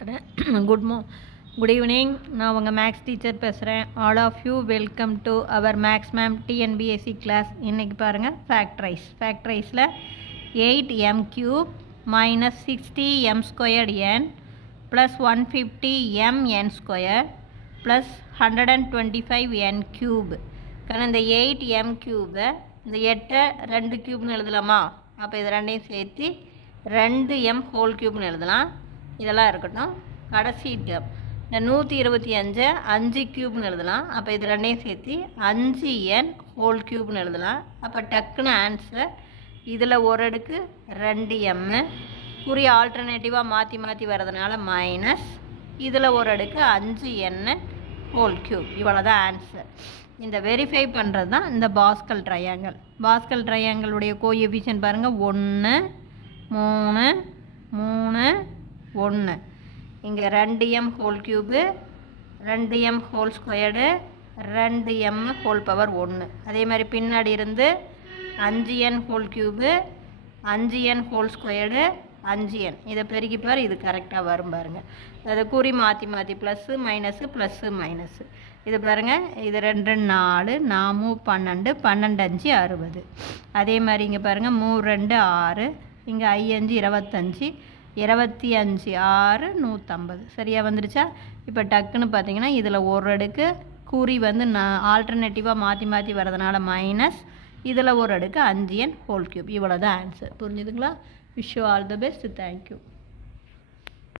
Good evening. நான் உங்கள் maths teacher பேசுகிறேன். All of you welcome to our maths ma'am TNPSC class. இன்றைக்கி பாருங்கள் ஃபேக்ட்ரைஸில் 8m³ minus 60m² plus 150mn² plus 125n³ இந்த 8m³ இந்த 8 2 க்யூப்னு எழுதலாமா? அப்போ இது ரெண்டையும் சேர்த்து 2m³ எழுதலாம். இதெல்லாம் இருக்கட்டும். கடைசி டேர்ம் இந்த 125 5³ எழுதலாம். அப்போ இது ரெண்டையும் சேர்த்து 5n³ எழுதலாம். அப்போ டக்குன்னு ஆன்சர் இதில் ஒரு அடுக்கு 2m குறி ஆல்டர்னேட்டிவாக மாற்றி மாற்றி வர்றதுனால மைனஸ் இதில் ஒரு அடுக்கு 5n³. இவ்வளோ தான் ஆன்சர். இந்த வெரிஃபை பண்ணுறது தான் இந்த பாஸ்கல் ட்ரையாங்கிளுடைய கோஎஃபிஷியன்ட் பாருங்கள் 1 3 3 1. இங்கே 2m³ 2m² 2m1. அதே மாதிரி பின்னாடி இருந்து 5n³ 5n² 5n. இதை பெருக்கிப்பார், இது கரெக்டாக வரும் பாருங்கள். அதை குறி மாற்றி மாற்றி ப்ளஸ்ஸு மைனஸு. இது பாருங்கள், இது 2 4 4 12 12 5 60. அதே மாதிரி இங்கே பாருங்கள் 3 2 6 இங்கே 5 25 25 6 150. சரியாக வந்துடுச்சா? இப்போ டக்குன்னு பார்த்தீங்கன்னா இதில் ஒரு அடுக்கு குறி வந்து ஆல்டர்னேட்டிவாக மாற்றி மாற்றி வர்றதுனால மைனஸ் இதில் ஒரு அடுக்கு 5n³. இவ்வளோ தான் ஆன்சர். புரிஞ்சுதுங்களா? Wish you all the best. Thank you.